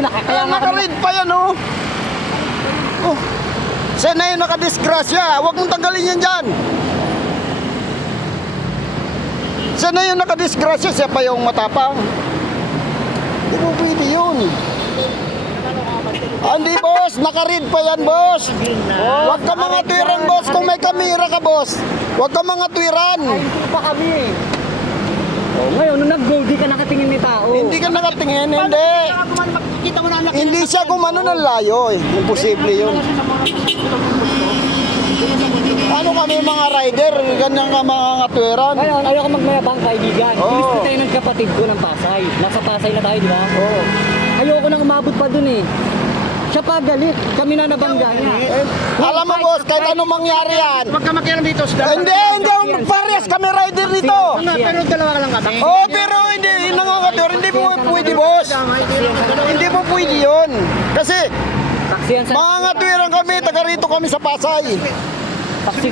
naka- Kaya kaya nga kami... pa yan, oh. Oh. Siya na yung nakadisgrasya. Huwag mong tanggalin yan dyan. Siya na yung nakadisgrasya. Siya pa yung matapang. Hindi mo pwede yun. Hindi, boss. Nakaread pa yan, boss. Huwag ka mga tuwiran, boss. Kung may kamera ka, boss. Huwag ka mga tuwiran. Ay, hindi pa kami eh. Oh, ngayon, nung nag-go, di ka nakatingin ni tao. Hindi ka nakatingin, hindi. Kita mo na ang laki. Hindi siya gumano ng layo eh. Imposible yun. Ano kami mga rider, ganyan ka mga katwiran. Ngayon, ayoko magmayabang kaibigan. Oo. Bilis na tayo ng kapatid ko ng Pasay. Nasa Pasay na tayo, di ba? Oo. Ayoko nang umabot pa dun eh. Siya pa galit. Kami na nabangga niya. Eh, alam mo boss, kahit anong mangyari yan. Huwag ka makialam dito sa Hindi, hindi parehas kami rider dito. Nga, pero dalawa ka lang kami. Oh, boss. Hindi mo pwede yun. Kasi mga katwiran kami, taga rito kami sa Pasay. Taksi